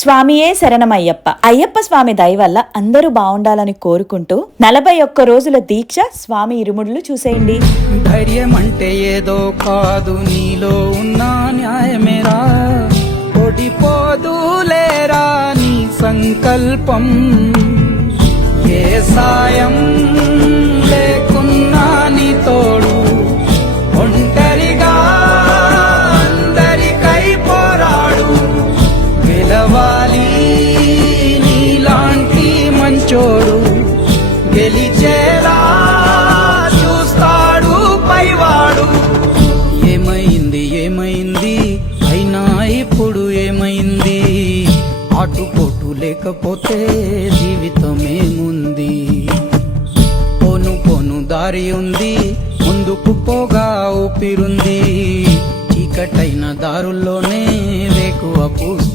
స్వామియే శరణమయ్యప్ప. అయ్యప్ప స్వామి దయ వల్ల అందరూ బాగుండాలని కోరుకుంటూ 41 రోజుల దీక్ష స్వామి ఇరుముడులు చూసేయండి. ధైర్యం అంటే ఏదో కాదు, నీలో ఉన్న న్యాయమేరా, ఓడిపోదులేరా నీ సంకల్పం. ఏ సాయం లేకున్నా నీ తోడు, ఒంటరిగా అందరికై పోరాడు. గెలవాలి నీలాంటి మంచోడు, గెలిచేలా చూస్తాడు పైవాడు. ఏమైంది ఏమైంది అయినా ఇప్పుడు ఏమైంది, ఆటుపోటు లేకపోతే జీవితమేముంది. పోను పోను దారి ఉంది, ముందుకు పోగా ఊపిరుంది. చీకటైన దారుల్లోనే వేకువ పూస్తుంది.